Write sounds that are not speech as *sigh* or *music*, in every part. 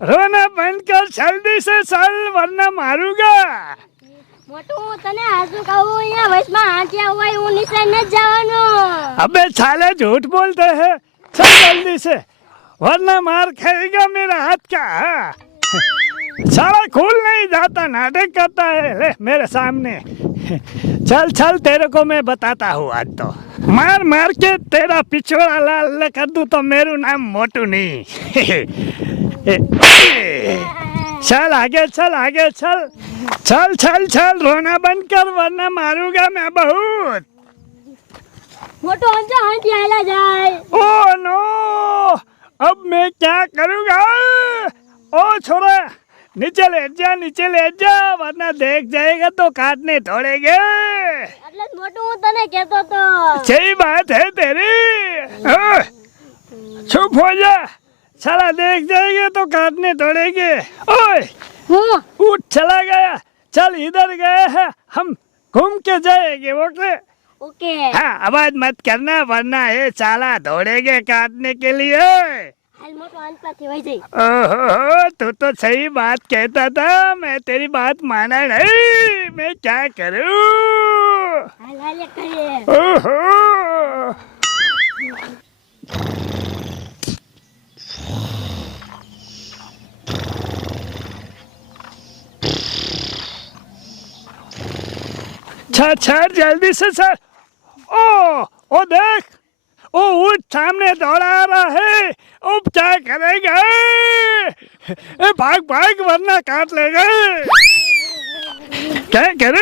रोना बंद कर जल्दी से चल वरना मारूंगा મોટું હું તને હાજુ કહું અહીંયા વચમાં હાંચ્યા હોય હું નીચે ન જવાનું अबे साले झूठ बोलते हैं चल जल्दी से वरना मार खाएगा मेरा हाथ का *laughs* साला खुल नहीं जाता नाटक करता है ले मेरे सामने *laughs* चल चल तेरे को मैं बताता हूँ आज तो मार मार के तेरा पिछड़ा लाल कर दूँ तो मेरू नाम मोटू नहीं चल आगे चल आगे चल। चल चल चल रोना बंद कर वरना मारूँगा मैं बहुत। मोटू अंजा हाँ ला जाए। ओ नो अब मैं क्या करूँगा? ओ छोरा नीचे लेट जा नीचे लेट जा वरना देख जाएगा तो काटने तोड़ेगा એટલે જ મોટું હું તને કહેતો તો सही बात है तेरी ओए, चुप हो जा साला देख जाएंगे तो काटने तोड़ेंगे ओए હું उठ चला गया चल इधर गए हैं हम घूम के जाएंगे ओके ઓકે हाँ आवाज मत करना वरना ये साला दौड़ेंगे काटने के लिए હાલ મોટું હાલ પાછી વહી જઈ ओहो तू तो सही बात कहता था मैं तेरी बात माना नहीं मैं क्या करूं जल्दी से सर ओ ओ देख, ओ ऊँट सामने दौड़ा रहा है। क्या करेगा? ए, भाग भाग, वरना काट लेगा। क्या करूँ?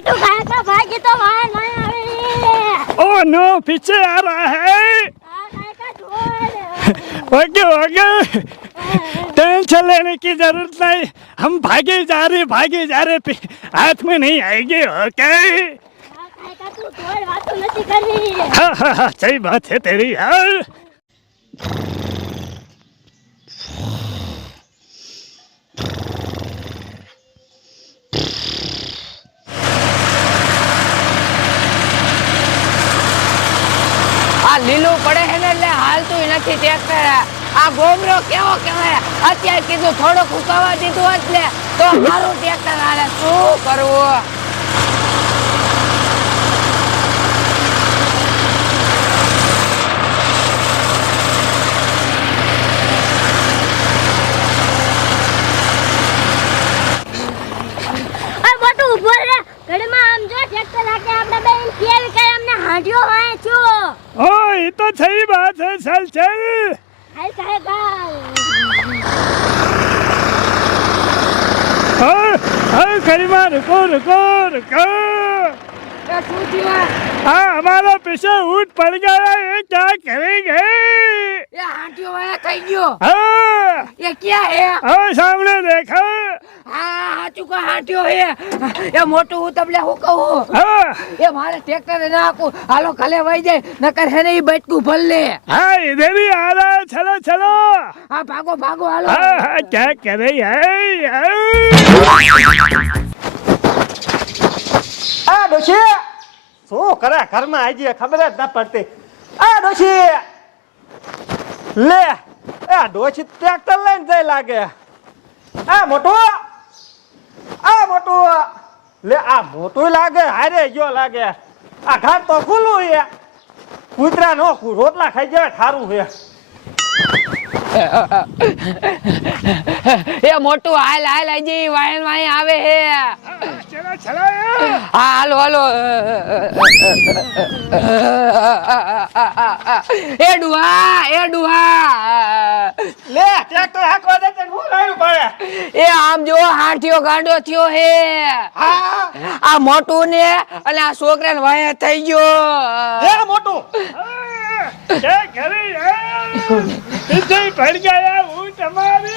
छोटू भाई का भाई तो वहाँ नहीं आ आवे। ओ नो पीछे आ रहा है। ओके ओके टेंशन लेने की ज़रूरत नहीं। हम भागे जा रहे भागे जा रहे। हाथ में नहीं आएगी ओके? सही बात है तेरी यार નથી ટ્રેક્ટર આ ગોમરો કેવો કહેવાય? અત્યારે કીધું થોડુંક ઉકાવા દીધું હોત ને તો મારું ટ્રેક્ટર હાલે શું કરવું? ઊભો આમ જો ટ્રેક્ટર લાગે આપણે બેન કેવી કઈ અમને હાંડ્યો હોય ઓ એ તો થઈ વાત છે ચાલ ચાલ. હાય સાહેબ હા હા કરીમા રૂકો રૂકો રૂકો. હા અમારો પીછે ઊંટ પડી ગયા એ ક્યાં કરી ગઈ? એ હાંટીઓ વાળા થઈ દેખા હા હાચું કા હાંટ્યો એ મોટું તમને હું કહું? એ મારે ટ્રેક્ટર ના હાલો ખાલે વઈ જાય. હે ને ઈ ભલ લે. હા ઇધરી હાલો ચલો ભાગો ભાગો હાલો. આ ડોશી શું કરે? ઘરમાં આજે ખબર જ ના પડતી. આ ડોશી લે. આ ડોશી ટ્રેક્ટર લઈને જાય લાગે. આ મોટું આ મોટું, લે, આ મોટું લાગે, હારે ગયો લાગે. આ ઘાટ તો ખુલ્લું છે. કૂતરા નો રોટલા ખાઈ જાય ઠારું છે. *laughs* એ મોટું હાલ હાલ હજી વાયન વાય આવે હે. હાલો હાલો. *laughs* એ ડુહા એ ડુહા. લે ટ્રેક્ટર હાકવા દે તને હું લાવ્યું પડે એ આમ જો હાંઠિયો ગાંડો થયો હે. આ મોટું ને અને આ છોકરાને વાયા થઈ ગયો. હે મોટું? क्या करे यार पीछे ही पड़ गया ऊँट हमारी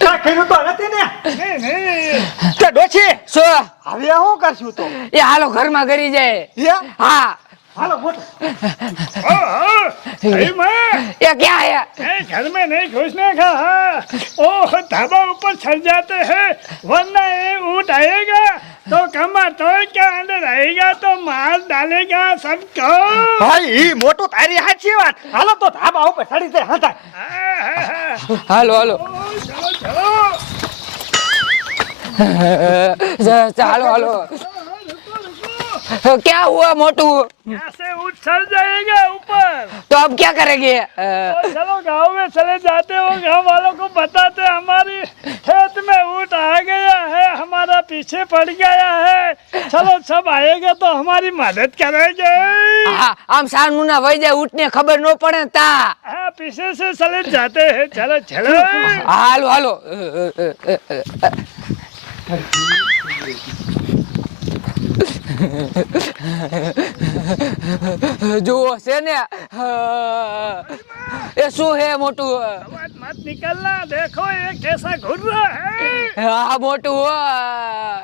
કાંઈ કર્યું તો નથી ને नहीं नहीं તે ડોશી શું હવે શું કરશું તો એ હાલો ઘરમાં કરી જાય હે હા હાલો મોટો ओ, ओ, अरे माँ એ ક્યાં હે ए, घर में नहीं घुसने का हाँ ओह ढाबा ऊपर चढ़ जाते हैं वरना ये ऊँट आएगा तो कमर तोड़ के अंदर रहेगा तो मार डालेगा सबको ભાઈ ઈ મોટું તારી સાચી વાત હાલો તો ધાબા ઉપર ચડી જાય હતા हाँ, हाँ, हाँ। હાલો હાલો ओ, चलो चलो ચ- ચાલો હાલો रुको रुको *laughs* क्या हुआ मोटू यहाँ से ऊँट चढ़ जाएगा ऊपर तो अब क्या करेंगे अ, और चलो गांव में चले जाते हो गांव वालों को बताते हमारी खेत में ऊँट आ गया है हमारा पीछे पड़ गया है चलो सब आएगा तो हमारी मदद करेंगे हम सामू ना वही उठने खबर न पड़े ता हाँ पीछे से चले जाते हैं चलो चलो हालो हालो Ha જુઓ છે ને અ, એ શું હે મોટું मत मत निकलना देखो ये कैसा घूर रहा है હા મોટું અ.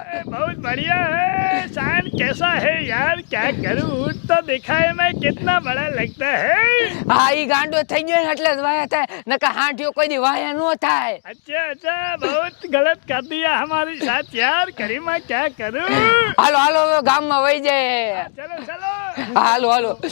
ए, बहुत बढ़िया है चांद कैसा है यार क्या करूं ऊँट तो दिखाए में कितना बड़ा लगता है હા ઈ ગાંડો થઈ ગયો ને એટલે જ વાયા થાય નકર હાંઠિયો કોઈ દી વાયા નો થાય अच्छा अच्छा बहुत गलत कर दिया हमारे साथ यार करीमा क्या करूं હાલો હાલો હવે ગામમાં વહી જાય चलो चलो હાલો હાલો